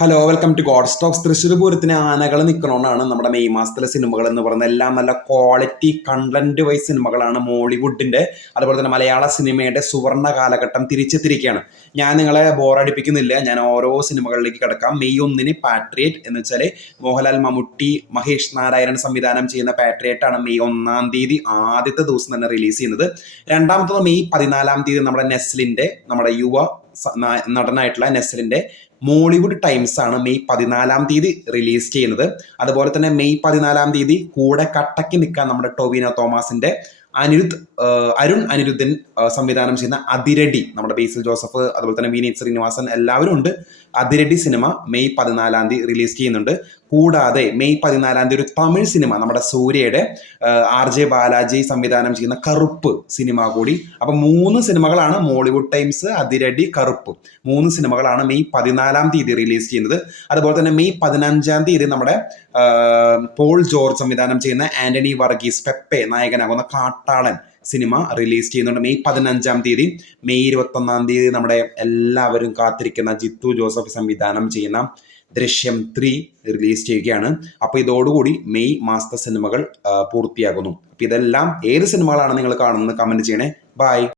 Hello, welcome to God stocks. Thrissur പൂരത്തിന് ആനകൾ നിൽക്കണമെന്നാണ് നമ്മുടെ മെയ് മാസത്തിലെ സിനിമകൾ എന്ന് പറയുന്നത്. എല്ലാം നല്ല ക്വാളിറ്റി കണ്ടന്റ് വൈസ് സിനിമകളാണ്. മോളിവുഡിന്റെ അതുപോലെ തന്നെ മലയാള സിനിമയുടെ സുവർണ്ണ കാലഘട്ടം തിരിച്ചെത്തിരിക്കുകയാണ്. ഞാൻ നിങ്ങളെ ബോറടിപ്പിക്കുന്നില്ല, ഞാൻ ഓരോ സിനിമകളിലേക്ക് കിടക്കാം. മെയ് 1 പാട്രിയറ്റ് എന്ന് വെച്ചാൽ മോഹൻലാൽ, മമ്മൂട്ടി, മഹേഷ് നാരായണൻ സംവിധാനം ചെയ്യുന്ന പാട്രിയറ്റ് ആണ് മെയ് 1 ആദ്യത്തെ ദിവസം തന്നെ റിലീസ് ചെയ്യുന്നത്. രണ്ടാമത്തത് മെയ് 14 നമ്മുടെ നെസ്ലിന്റെ, നമ്മുടെ യുവ നടനായിട്ടുള്ള നെസ്ലിന്റെ മോളിവുഡ് ടൈംസ് ആണ് മെയ് 14 റിലീസ് ചെയ്യുന്നത്. അതുപോലെ തന്നെ മെയ് 14 കൂടെ കട്ടയ്ക്ക് നിൽക്കാൻ നമ്മുടെ ടൊവിനോ തോമസിന്റെ അരുൺ അനിരുദ്ധൻ സംവിധാനം ചെയ്യുന്ന അതിരടി, നമ്മുടെ ബേസിൽ ജോസഫ് അതുപോലെ തന്നെ വിനീത് ശ്രീനിവാസൻ എല്ലാവരും ഉണ്ട്. അതിരടി സിനിമ മെയ് 14 റിലീസ് ചെയ്യുന്നുണ്ട്. കൂടാതെ മെയ് 14 ഒരു തമിഴ് സിനിമ, നമ്മുടെ സൂര്യയുടെ RJ ബാലാജി സംവിധാനം ചെയ്യുന്ന കറുപ്പ് സിനിമ കൂടി. അപ്പൊ 3 സിനിമകളാണ് മോളിവുഡ് ടൈംസ്, അതിരടി, കറുപ്പ്, 3 സിനിമകളാണ് മെയ് 14 റിലീസ് ചെയ്യുന്നത്. അതുപോലെ തന്നെ മെയ് 15 നമ്മുടെ പോൾ ജോർജ് സംവിധാനം ചെയ്യുന്ന ആന്റണി വർഗീസ് പെപ്പെ നായകനാകുന്ന കാട്ടാളൻ സിനിമ റിലീസ് ചെയ്യുന്നുണ്ട് മെയ് 15. മെയ് 21 നമ്മുടെ എല്ലാവരും കാത്തിരിക്കുന്ന ജിത്തു ജോസഫ് സംവിധാനം ചെയ്യുന്ന ദൃശ്യം 3 റിലീസ് ചെയ്യുകയാണ്. അപ്പൊ ഇതോടുകൂടി മെയ് മാസത്തെ സിനിമകൾ പൂർത്തിയാകുന്നു. അപ്പൊ ഇതെല്ലാം ഏത് സിനിമകളാണ് നിങ്ങൾ കാണുന്നത് കമന്റ് ചെയ്യണേ. ബൈ.